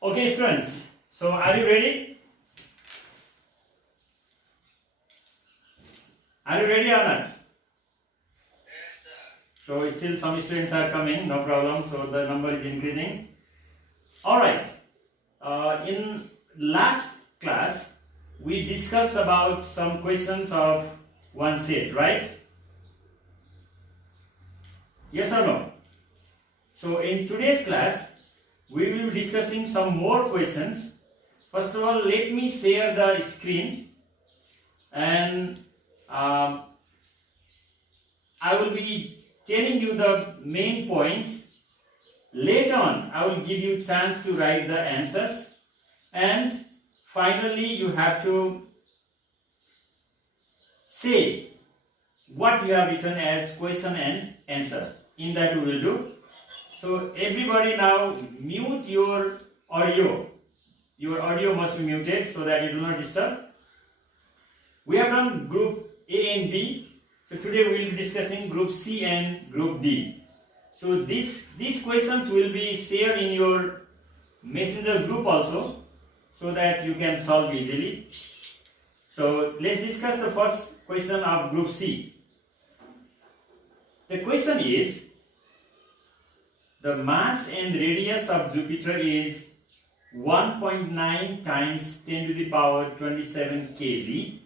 Okay, students. So, are you ready? Are you ready or not? So, still some students are coming. No problem. So, the number is increasing. All right. In last class, we discussed about some questions of one set, right? Yes or no? So, in today's class, we will be discussing some more questions. First of all, let me share the screen and um, I will be telling you the main points. Later on, I will give you chance to write the answers, and finally, you have to say what you have written as question and answer. In that, we will do. So, everybody now mute your audio. Your audio must be muted so that it will not disturb. We have done group A and B. So, today we will be discussing group C and group D. So these questions will be shared in your messenger group also, so that you can solve easily. So let's discuss the first question of group C. The question is, the mass and radius of Jupiter is 1.9 times 10 to the power 27 kg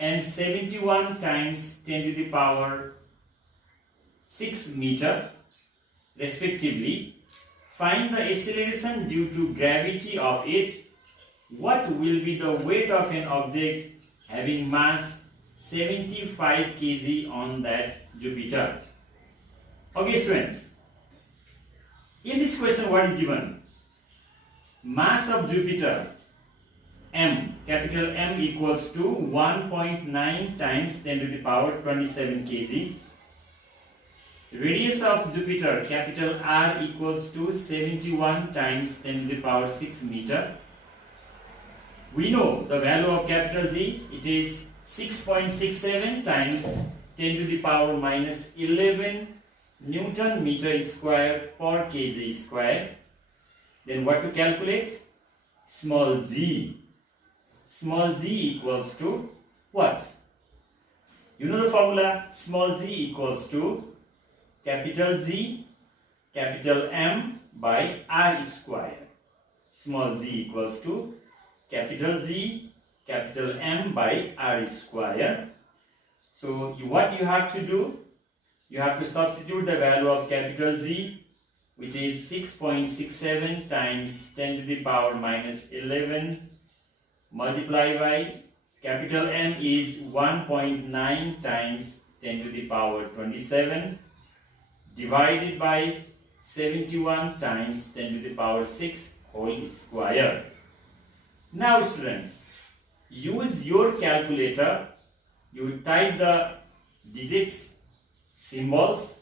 and 71 times 10 to the power 6 meter respectively. Find the acceleration due to gravity of it. What will be the weight of an object having mass 75 kg on that Jupiter? Okay, students. In this question, what is given? Mass of Jupiter, M, capital M equals to 1.9 times 10 to the power 27 kg. Radius of Jupiter, capital R, equals to 71 times 10 to the power 6 meter. We know the value of capital G, it is 6.67 times 10 to the power minus 11 Newton meter square per kg square. Then what to calculate? Small g. Small g equals to what? You know the formula, small g equals to capital G, capital M by R square. Small g equals to capital G, capital M by R square. So what you have to do? You have to substitute the value of capital G, which is 6.67 times 10 to the power minus 11 multiplied by capital M is 1.9 times 10 to the power 27 divided by 71 times 10 to the power 6 whole square. Now students, use your calculator. You type the digits, symbols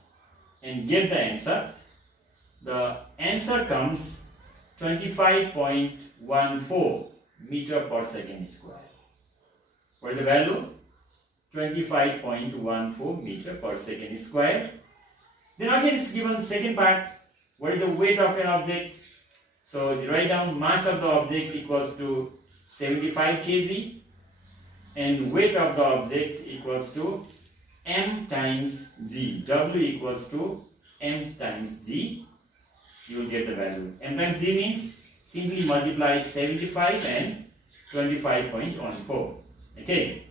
and get the answer. The answer comes 25.14 meter per second square. What is the value? 25.14 meter per second square. Then again it's given second part. What is the weight of an object? So write down mass of the object equals to 75 kg and weight of the object equals to m times g. W equals to m times g. You will get the value. M times g means simply multiply 75 and 25.14. Okay.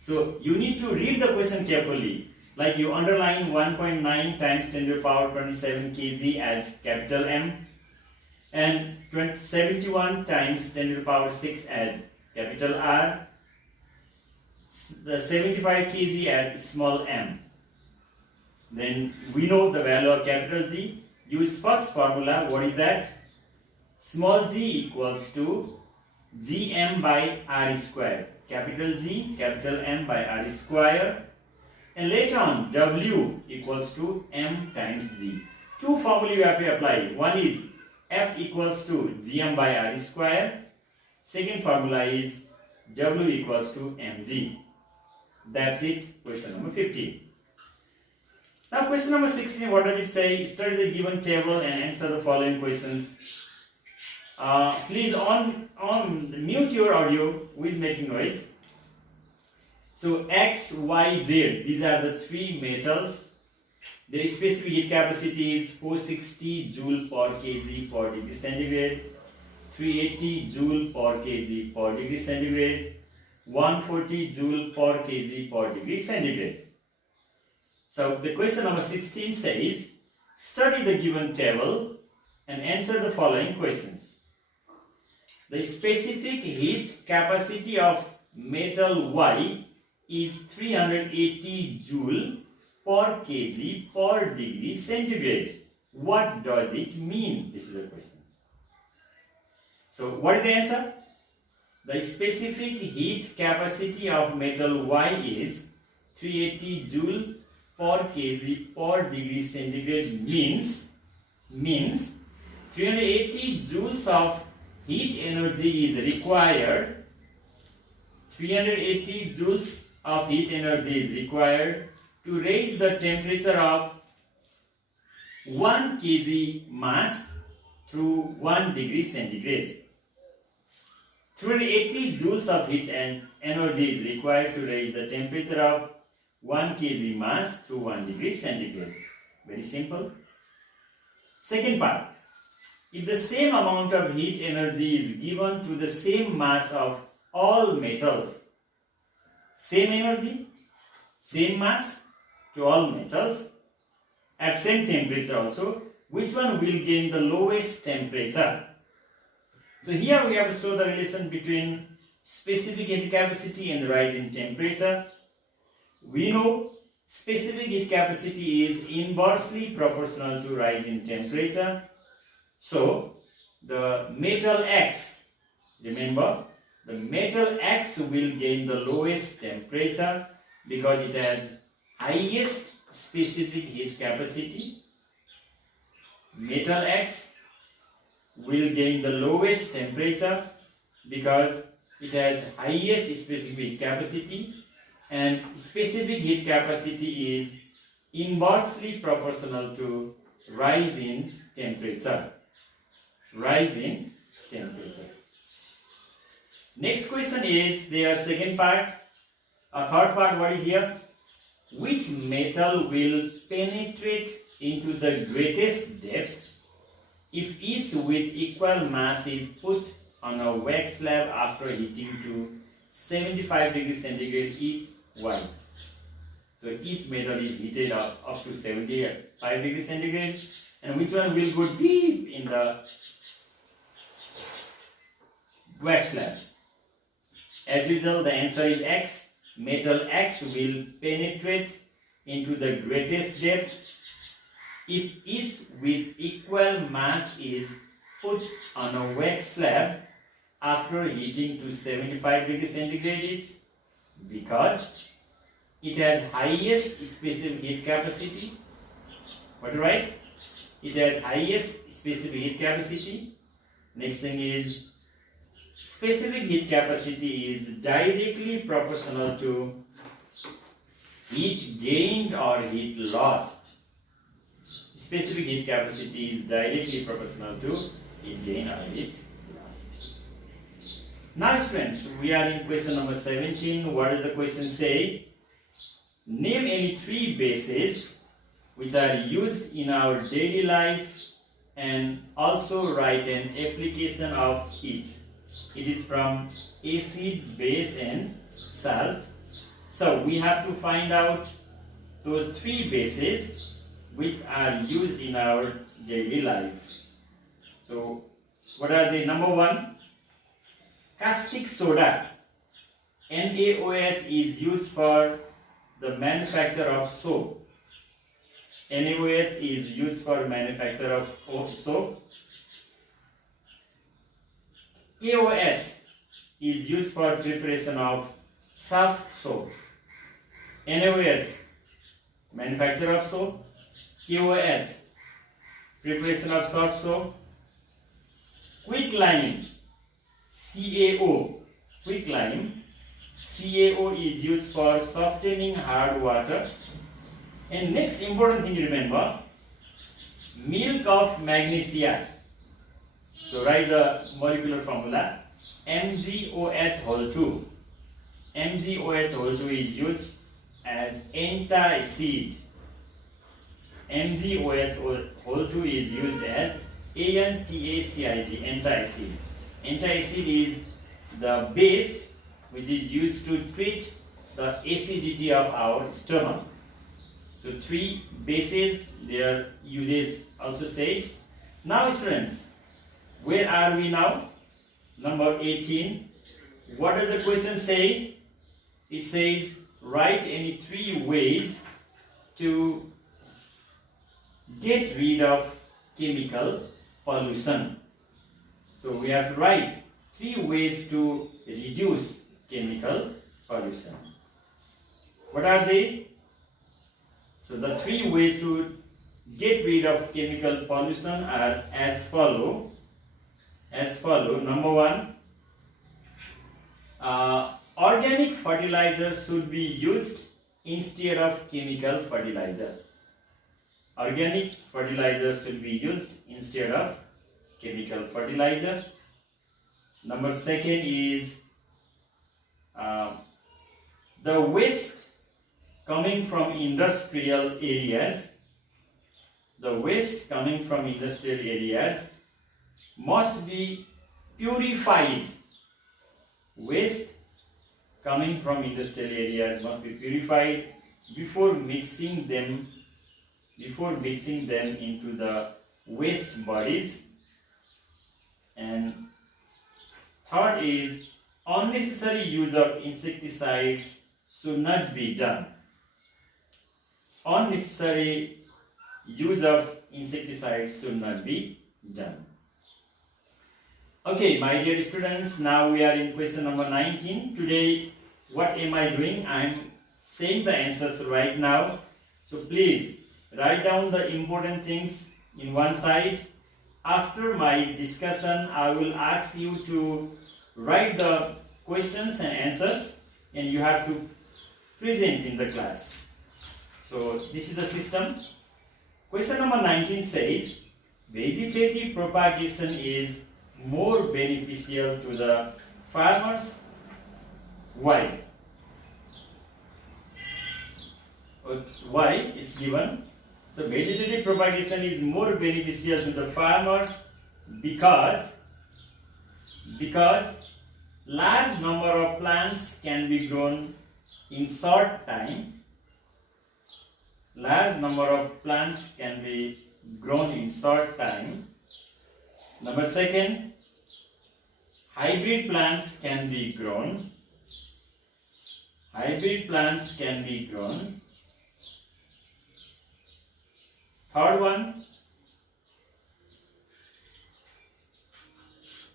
So you need to read the question carefully. Like you underline 1.9 times 10 to the power 27 kg as capital M and 71 times 10 to the power 6 as capital R, the 75 kg as small m. Then we know the value of capital G. Use first formula. What is that? Small g equals to gm by r square. Capital G, capital M by r square. And later on, W equals to M times G. Two formulae you have to apply. One is F equals to Gm by R square. Second formula is W equals to Mg. That's it. Question number 15. Now question number 16, what does it say? Study the given table and answer the following questions. Please mute your audio who is making noise. So X, Y, Z, these are the three metals. Their specific heat capacity is 460 joule per kg per degree centigrade, 380 joule per kg per degree centigrade, 140 joule per kg per degree centigrade. So the question number 16 says, study the given table and answer the following questions. The specific heat capacity of metal Y is 380 joule per kg per degree centigrade. What does it mean? This is the question. So what is the answer? The specific heat capacity of metal Y is 380 joule per kg per degree centigrade means 380 joules of heat energy is required. 380 joules of heat energy is required to raise the temperature of 1 kg mass through 1 degree centigrade. 380 joules of heat and energy is required to raise the temperature of 1 kg mass through 1 degree centigrade. Very simple. Second part. If the same amount of heat energy is given to the same mass of all metals, same energy, same mass to all metals at same temperature also, which one will gain the lowest temperature? So here we have to show the relation between specific heat capacity and rise in temperature. We know specific heat capacity is inversely proportional to rise in temperature. So the metal X, remember, the metal X will gain the lowest temperature because it has highest specific heat capacity. Metal X will gain the lowest temperature because it has highest specific heat capacity, and specific heat capacity is inversely proportional to rise in temperature. Rise in temperature. Next question is their second part. A third part, what is here? Which metal will penetrate into the greatest depth if each with equal mass is put on a wax slab after heating to 75 degrees centigrade each Y? So each metal is heated up to 75 degrees centigrade, and which one will go deep in the wax slab? As usual, the answer is X. Metal X will penetrate into the greatest depth if each with equal mass is put on a wax slab after heating to 75 degrees centigrade, because it has highest specific heat capacity. What, right? It has highest specific heat capacity. Next thing is specific heat capacity is directly proportional to heat gained or heat lost. Specific heat capacity is directly proportional to heat gain or heat lost. Now students, we are in question number 17. What does the question say? Name any three bases which are used in our daily life and also write an application of each. It is from acid, base and salt. So we have to find out those three bases which are used in our daily life. So what are they? Number one, caustic soda. NaOH is used for the manufacture of soap. NaOH is used for manufacture of soap. KOH is used for preparation of soft soaps. NaOH, manufacture of soap. KOH, preparation of soft soap. Quicklime, CaO, quicklime, CaO is used for softening hard water. And next important thing, remember, milk of magnesia. So write the molecular formula. MgOH whole 2. MgOH whole 2 is used as antacid. MgOH whole 2 is used as ANTACID, antacid. Antacid is the base which is used to treat the acidity of our stomach. So 3 bases, their uses also said. Now students, where are we now? Number 18. What does the question say? It says write any 3 ways to get rid of chemical pollution. So we have to write 3 ways to reduce chemical pollution. What are they? So the 3 ways to get rid of chemical pollution are as follow. Number 1, organic fertilizer should be used instead of chemical fertilizer. Organic fertilizer should be used instead of chemical fertilizer. Number 2 is the waste coming from industrial areas. The waste coming from industrial areas must be purified. Waste coming from industrial areas must be purified before mixing them into the waste bodies. And third is unnecessary use of insecticides should not be done. Unnecessary use of insecticides should not be done. Okay, my dear students, now we are in question number 19. Today, what am I doing? I am saying the answers right now. So please write down the important things in one side. After my discussion, I will ask you to write the questions and answers, and you have to present in the class. So this is the system. Question number 19 says, vegetative propagation is more beneficial to the farmers. Why? Why it's given. So vegetative propagation is more beneficial to the farmers because large number of plants can be grown in short time. Large number of plants can be grown in short time. Number 2, hybrid plants can be grown. Hybrid plants can be grown. Third one,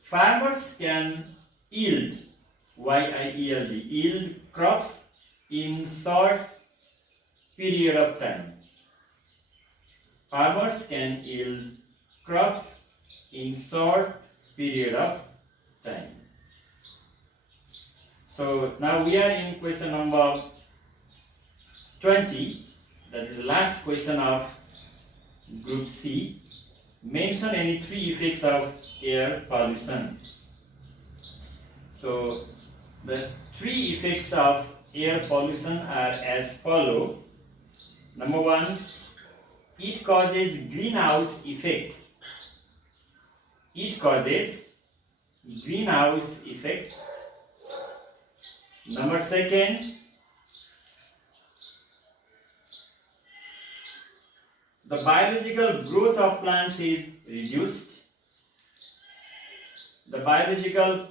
farmers can yield, Y-I-E-L-D, yield crops in short period of time. Farmers can yield crops in short period of time. So now we are in question number 20, that is the last question of group C. Mention any 3 effects of air pollution. So the 3 effects of air pollution are as follow. Number 1, it causes greenhouse effect. It causes greenhouse effect. Number 2, the biological growth of plants is reduced. The biological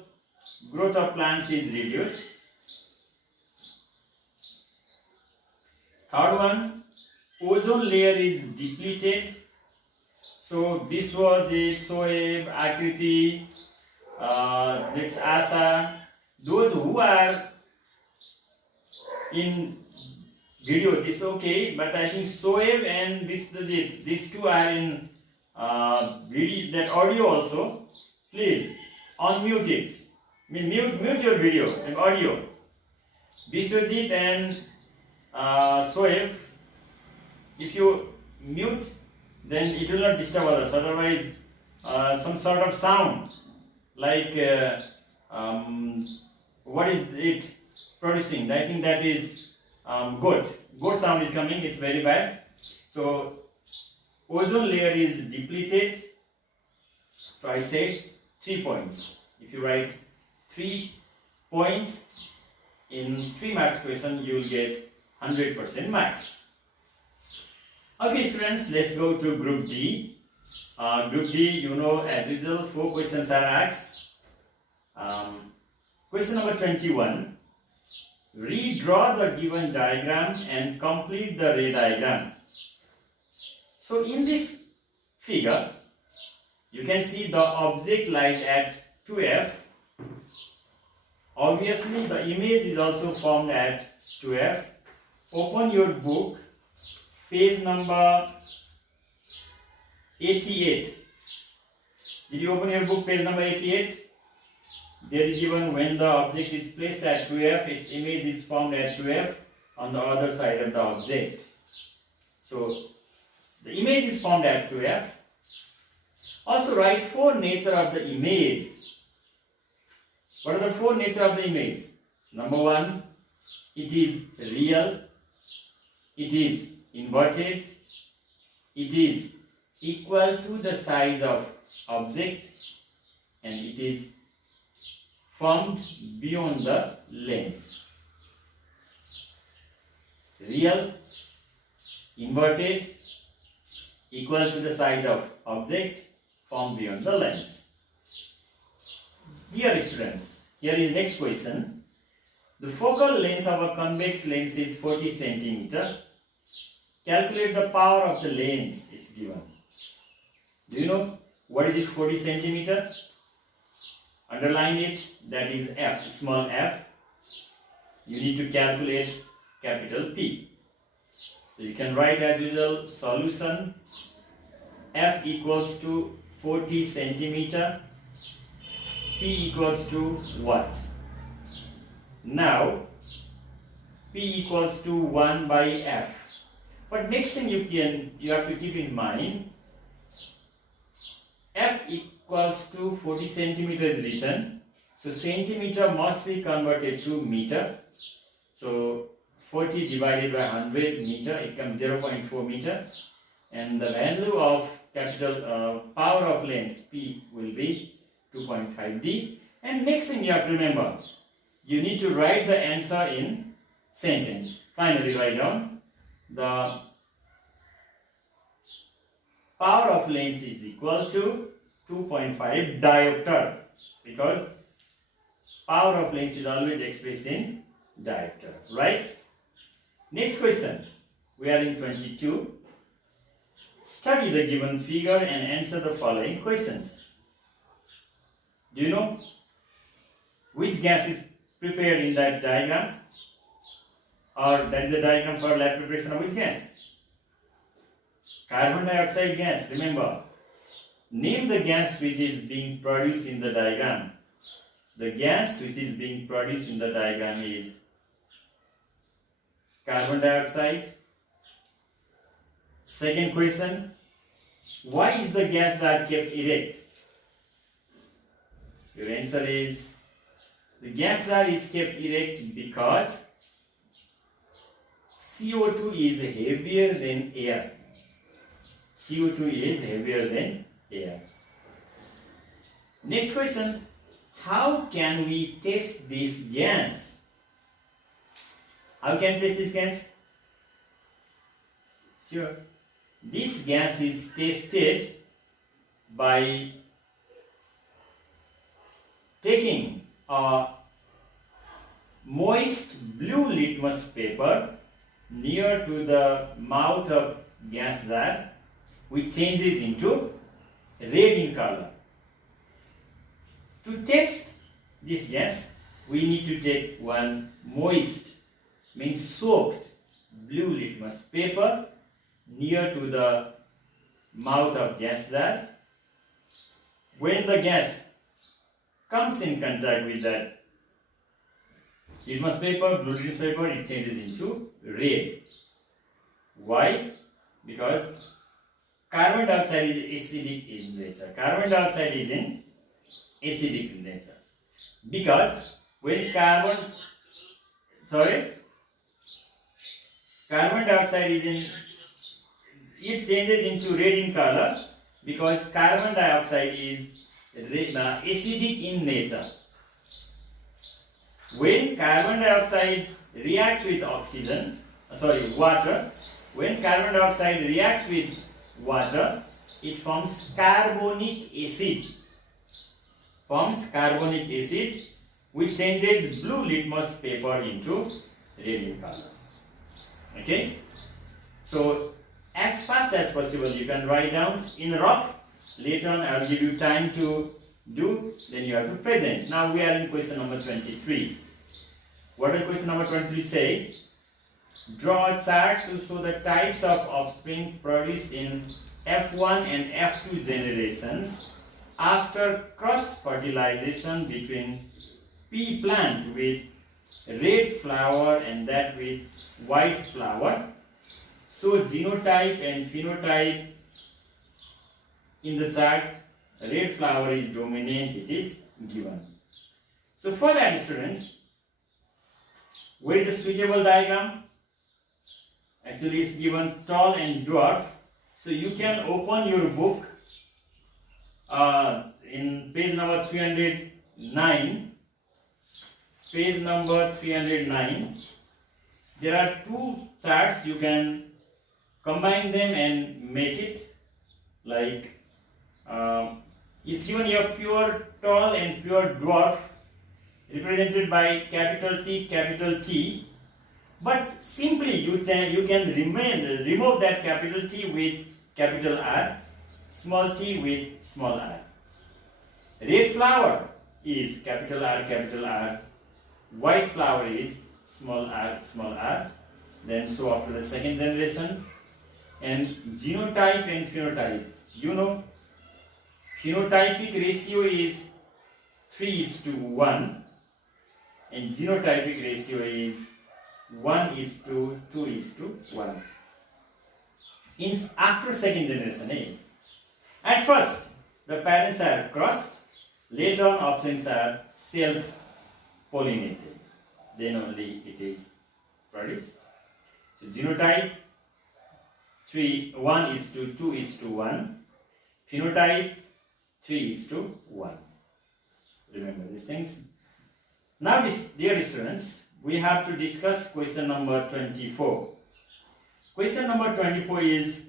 growth of plants is reduced. Third one, ozone layer is depleted. So this was the Shoaib, Akriti, next Asa. Those who are in video, it's okay, but I think Shoaib and Biswajit, these two are in video, that audio also. Please unmute it. Mute your video and audio. Biswajit and Shoaib, if you mute, then it will not disturb others. Otherwise, some sort of sound, like what is it producing? I think that is good. Good sound is coming. It's very bad. So ozone layer is depleted. So I said 3 points. If you write 3 points in 3 marks question, you will get 100% marks. Okay students, let's go to group D. Group D, you know, as usual, 4 questions are asked. Question number 21. Redraw the given diagram and complete the ray diagram. So in this figure, you can see the object lies at 2F. Obviously, the image is also formed at 2F. Open your book, page number 88. Did you open your book, page number 88? There is given when the object is placed at 2F, its image is formed at 2F on the other side of the object. So, the image is formed at 2F. Also write 4 nature of the image. What are the 4 nature of the image? Number 1, it is real, it is inverted, it is equal to the size of object, and it is formed beyond the lens. Real, inverted, equal to the size of object, formed beyond the lens. Dear students, here is next question. The focal length of a convex lens is 40 cm. Calculate the power of the lens is given. Do you know what is this 40 cm? Underline it, that is F, small f. You need to calculate capital P. So you can write as usual solution. F equals to 40 centimeter. P equals to what? Now, P equals to 1 by F. But next thing you have to keep in mind, F equals to 40 centimeter is written. So centimeter must be converted to meter. So 40 divided by 100 meter, it comes 0.4 meter. And the value of capital power of lens P will be 2.5D. And next thing you have to remember, you need to write the answer in sentence. Finally, write down the power of lens is equal to 2.5 diopter, because power of lens is always expressed in diopter, right? Next question, we are in 22. Study the given figure and answer the following questions. Do you know which gas is prepared in that diagram? Or that is the diagram for lab preparation of which gas? Carbon dioxide gas, remember. Name the gas which is being produced in the diagram. The gas which is being produced in the diagram is carbon dioxide. Second question, why is the gas jar kept erect? Your answer is, the gas jar is kept erect because CO2 is heavier than air. CO2 is heavier than air. Next question, how can we test this gas? How can we test this gas? Sure. This gas is tested by taking a moist blue litmus paper near to the mouth of gas jar, which changes into red in color. To test this gas, we need to take one moist, means soaked blue litmus paper near to the mouth of gas jar. When the gas comes in contact with that litmus paper, blue litmus paper, it changes into red. Why? Because carbon dioxide is acidic in nature. Carbon dioxide is in acidic in nature because when carbon dioxide is in, it changes into red in color because carbon dioxide is acidic in nature. When carbon dioxide reacts with water, when carbon dioxide reacts with water, it forms carbonic acid. Which changes blue litmus paper into red in color. Okay? So, as fast as possible, you can write down in rough. Later on, I will give you time to do, then you have to present. Now we are in question number 23. What does question number 23 say? Draw a chart to show the types of offspring produced in F1 and F2 generations after cross-fertilization between pea plant with red flower and that with white flower. So genotype and phenotype in the chart. Red flower is dominant, it is given. So for that, students, where is the suitable diagram? Actually it's given tall and dwarf. So you can open your book in page number 309. Page number 309. There are two charts, you can combine them and make it like is given here pure tall and pure dwarf represented by capital T, capital T. But simply you can remove that capital T with capital R, small t with small r. Red flower is capital R, white flower is small r, then so up to the second generation. And genotype and phenotype, you know, phenotypic ratio is 3:1 and genotypic ratio is 1:2:1. In after second generation, at first the parents are crossed, later on offsprings are self-pollinated, then only it is produced. So genotype 1:2:1, phenotype 3:1. Remember these things. Now, dear students, we have to discuss question number 24. Question number 24 is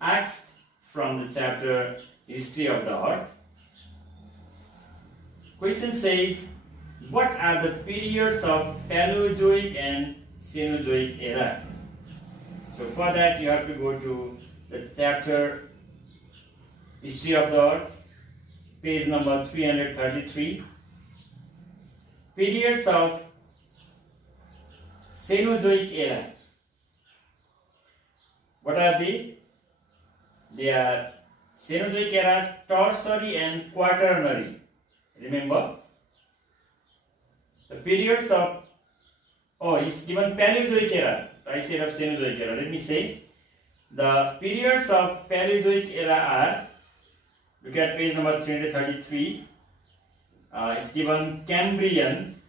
asked from the chapter History of the Earth. Question says, what are the periods of Paleozoic and Cenozoic era? So for that you have to go to the chapter History of the Earth, page number 333. Periods of Cenozoic era. What are they? They are Cenozoic era, Tertiary and Quaternary. Remember? The periods of, it's given Paleozoic era. So I said of Cenozoic era. Let me say, the periods of Paleozoic era are, look at page number 333. It's given Cambrian,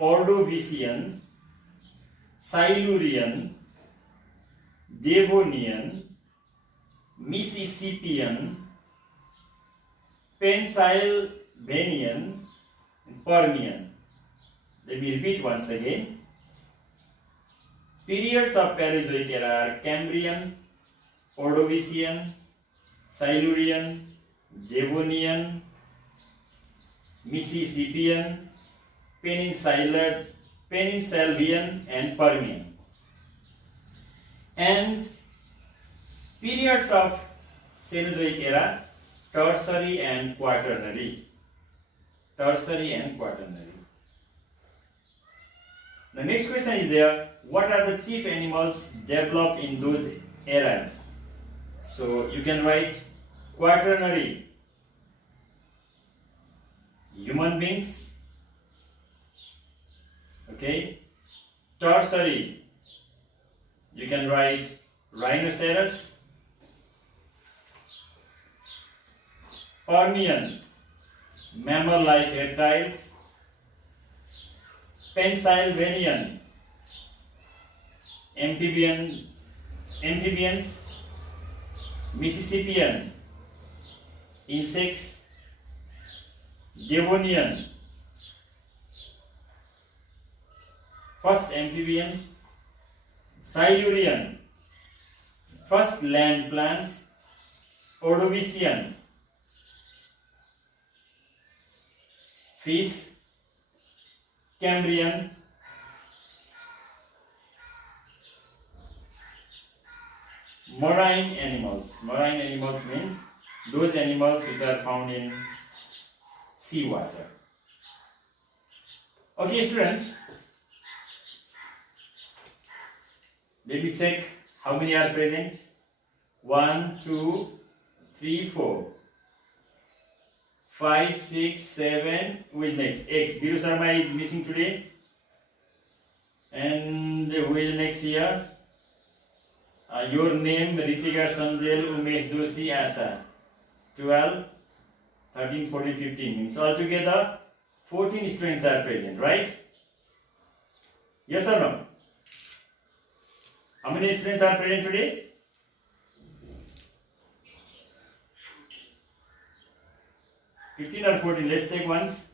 Ordovician, Silurian, Devonian, Mississippian, Pennsylvanian, and Permian. Let me repeat once again. Periods of Paleozoic era are Cambrian, Ordovician, Silurian, Devonian, Mississippian, Pennsylvanian, and Permian. And periods of Cenozoic era, Tertiary and Quaternary. The next question is there, what are the chief animals developed in those eras? So you can write Quaternary, human beings. Okay. Tertiary, you can write rhinoceros. Permian, mammal-like reptiles. Pennsylvanian, amphibians. Mississippian, insects. Devonian, first amphibian. Silurian, first land plants. Ordovician, fish. Cambrian, marine animals. Marine animals means those animals which are found in seawater. Okay, students, let me check how many are present. 1, 2, 3, 4, 5, 6, 7. Who is next? X. Biru Sharma is missing today. And who is next here? Your name, Ritika, Sanjel, Umesh, Doshi, Asa. 12, 13, 14, 15. Means altogether 14 students are present, right? Yes or no? How many students are present today? 15 or 14? Let's check once.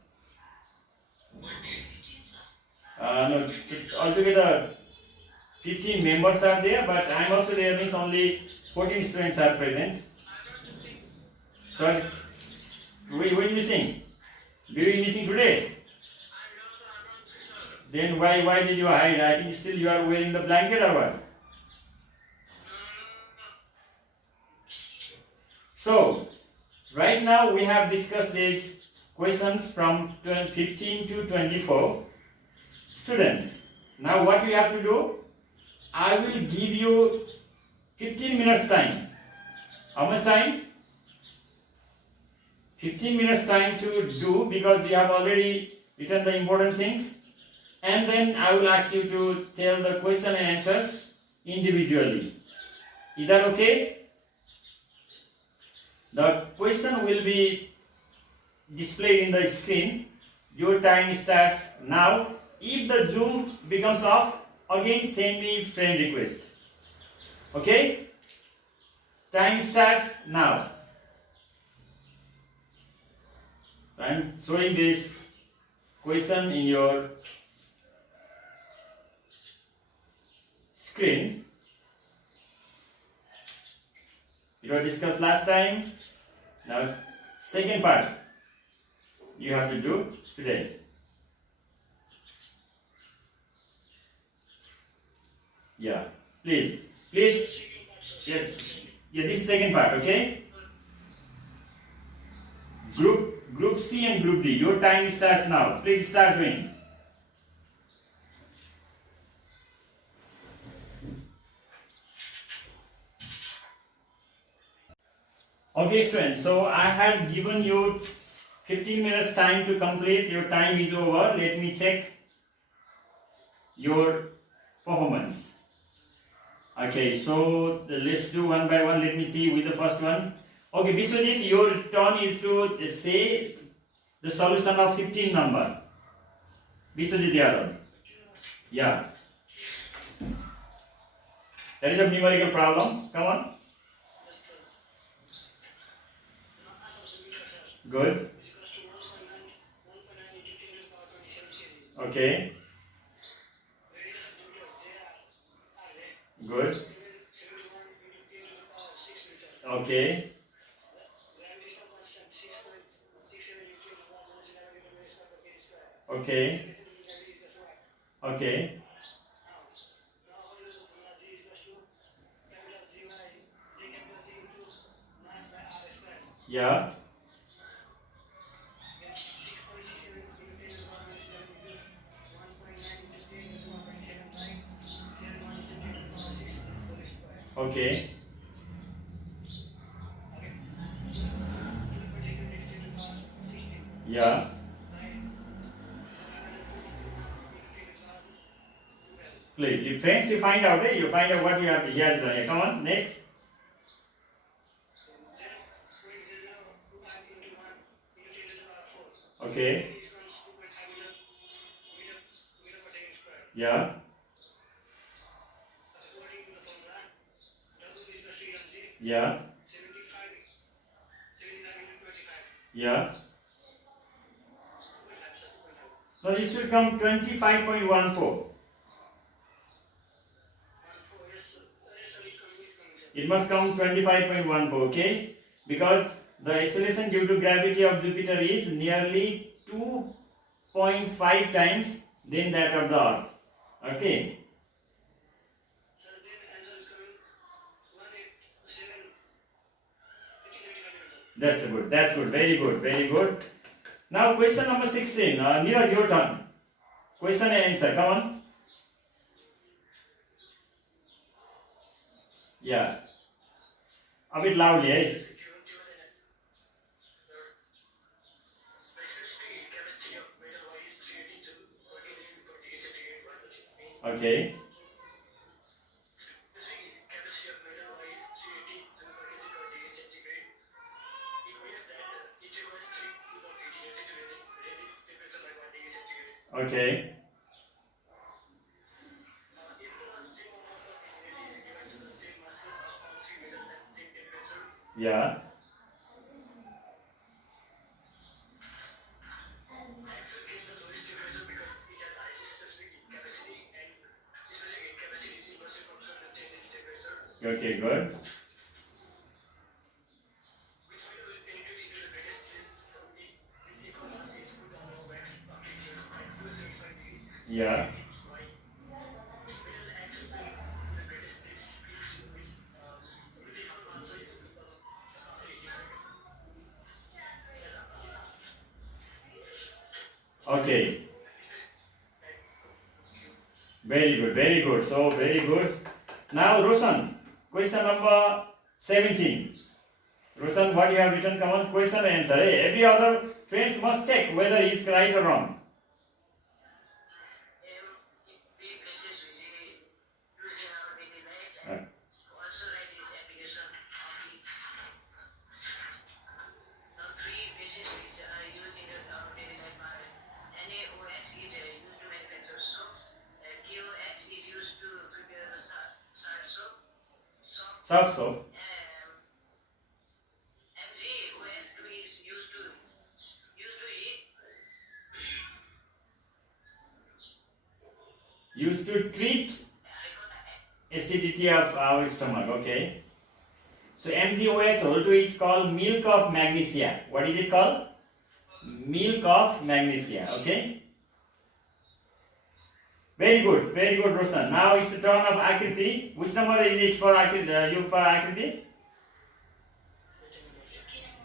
No, it's altogether 15 members are there, but I am also there, means only 14 students are present. Sorry, who is missing? Biru is missing today? Then why did you hide? I think still you are wearing the blanket or what? So, right now we have discussed these questions from 15 to 24. Students, now what you have to do? I will give you 15 minutes time. How much time? 15 minutes time to do, because you have already written the important things. And then I will ask you to tell the question and answers individually. Is that okay? The question will be displayed in the screen. Your time starts now. If the Zoom becomes off, again send me friend request. Okay? Time starts now. So I am showing this question in your screen. It was discussed last time. Now second part you have to do today. Yeah, please. Yeah, this is second part, okay? Group C and Group D. Your time starts now. Please start doing. Okay, students. So I had given you 15 minutes time to complete. Your time is over. Let me check your performance. Okay, so let's do one by one. Let me see with the first one. Okay, Biswajit, your turn is to say the solution of 15 number. Biswajit Yadav. Yeah. That is a numerical problem. Come on. Good. Okay. Good. Okay. Okay. Okay. Yeah. Okay. Yeah. Please, you friends, you find out, you find out what he has done. Come on, next. Okay. Yeah. Yeah. Yeah. So it should come 25.14. It must come 25.14, okay? Because the acceleration due to gravity of Jupiter is nearly 2.5 times than that of the Earth. Okay? That's good. That's good. Very good. Very good. Now question number 16. Neeraj, your turn. Question and answer. Come on. Yeah. A bit loudly, eh? Okay. Okay. Yeah. Okay, good. Yeah. Okay. Very good. Very good. So, very good. Now, Roshan, question number 17. Roshan, what you have written, come on, question and answer. Eh? Every other friends must check whether he is right or wrong. Uh, Sub so. Used to treat acidity of our stomach. Okay. So MgOH is called milk of magnesia. What is it called? Milk of magnesia. Okay. Very good. Very good, Roshan. Now it's the turn of Akriti. Which number is it for Akriti? You for Akriti?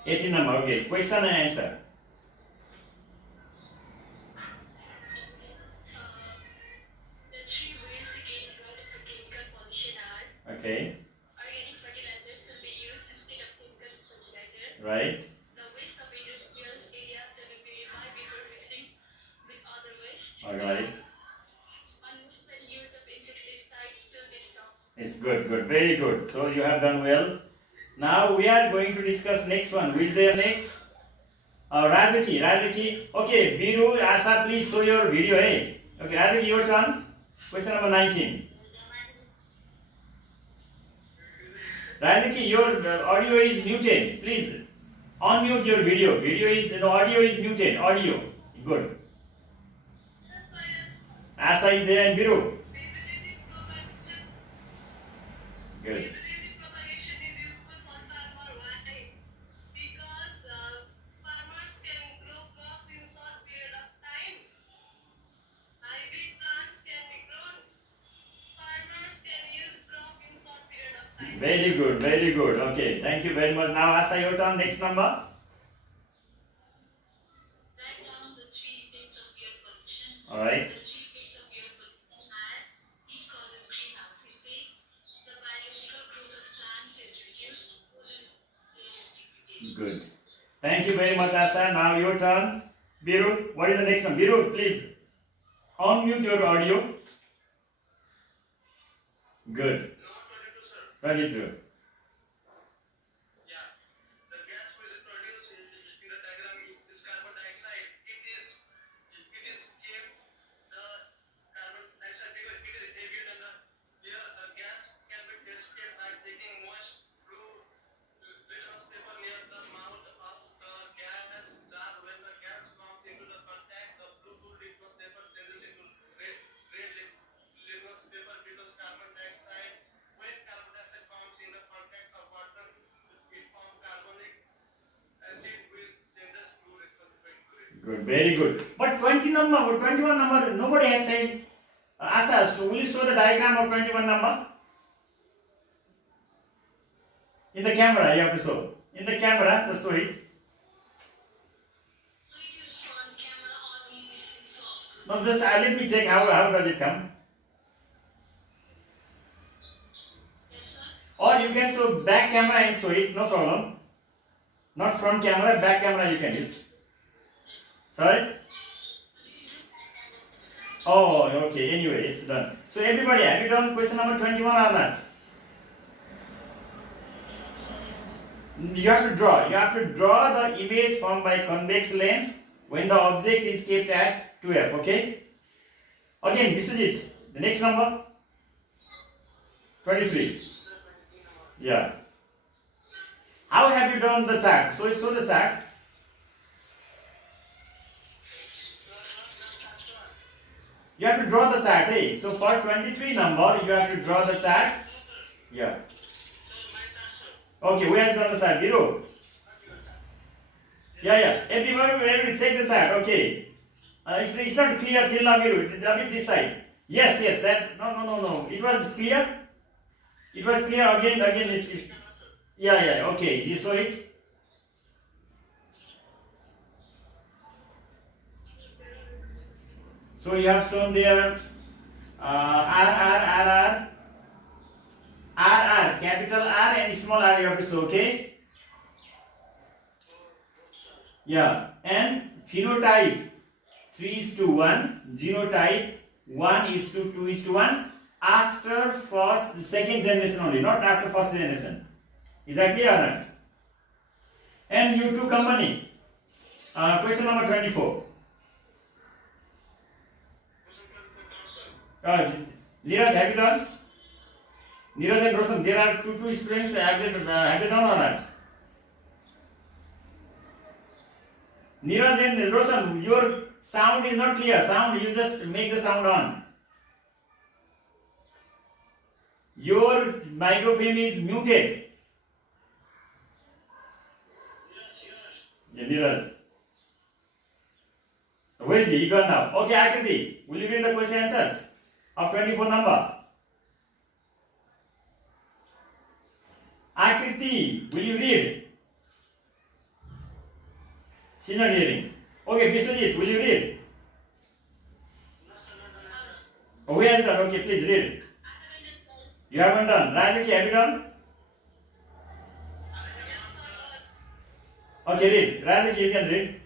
18 number. Okay. Question and answer. Okay. Right. All right. It's good, good, very good. So you have done well. Now we are going to discuss next one. Who is there next? Rajaki, Rajaki. Okay, Biru, Asa, please show your video. Hey. Okay, Rajaki, your turn. Question number 19. Rajaki, your audio is muted. Please unmute your video. The audio is muted. Audio. Good. Asa is there and Biru. Good. Very good, very good. Okay, thank you very much. Now, Asa, your turn. Next number. All right. Good. Thank you very much, Asa. Now your turn. Biru, what is the next one? Biru, please unmute your audio. Good. 22. Good, very good. But 21 number, nobody has said. Asa, so will you show the diagram of 21 number? In the camera, you have to show. In the camera, to show it. No, just let me check how does it come. Or you can show back camera and show it, no problem. Not front camera, back camera you can use. Sorry? Oh, okay. Anyway, it's done. So everybody, have you done question number 21 or not? You have to draw. You have to draw the image formed by convex lens when the object is kept at 2f. Okay? Again, Biswajit, the next number? 23. Yeah. How have you done the chart? So show the chart. You have to draw the chart, eh? So for 23 number, you have to draw the chart. Yeah. Okay, we have done the chart. Viru. Yeah. Everybody check the chart. Okay. It's not clear till now, Viru. A bit this side. Yes. That no. It was clear. It was clear again. It's yeah. Okay, you saw it. So you have shown there R, capital R and small r you have to show, okay? Yeah, and phenotype 3:1, genotype 1:2:1 after second generation only, not after first generation. Is that clear or not? And U2 company. Question number 24. Neeraj, have you done? Neeraj and Roshan, there are two students. Have they done or not? Neeraj and Roshan, your sound is not clear. You just make the sound on. Your microphone is muted. Yeah, Neeraj. Where is he? He gone now. Okay, Akriti, will you read the question answers of 24 number? Akriti, will you read? She's not hearing. Okay, Biswajit, will you read? Oh, who has done? Okay, please read. You haven't done. Rajaki, have you done? Okay, read. Rajaki, you can read.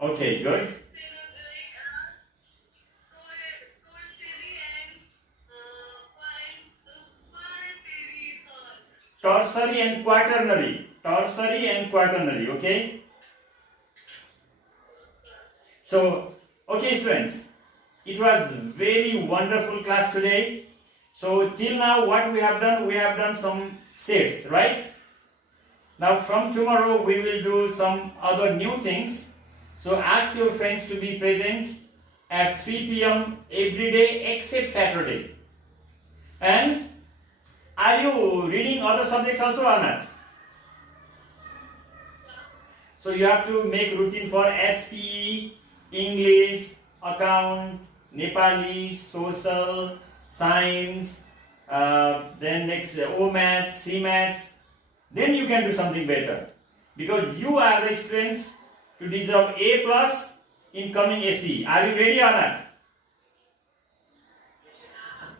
Okay, good. Tertiary and quaternary. Okay. So, okay, students, it was very wonderful class today. So till now, what we have done some sets, right? Now from tomorrow we will do some other new things. So ask your friends to be present at 3 p.m. every day except Saturday. And are you reading other subjects also or not? So you have to make routine for HPE, English, account, Nepali, social, science, then next O maths, C maths. Then you can do something better. Because you are the students to deserve A plus in coming SE. Are you ready or not?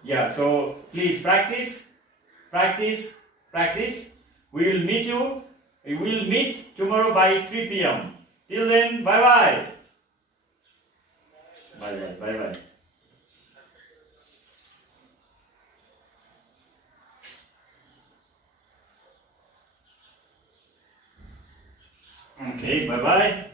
Yeah, so please practice. We will meet tomorrow by 3 p.m. Till then, bye-bye. Bye-bye. Okay, bye-bye.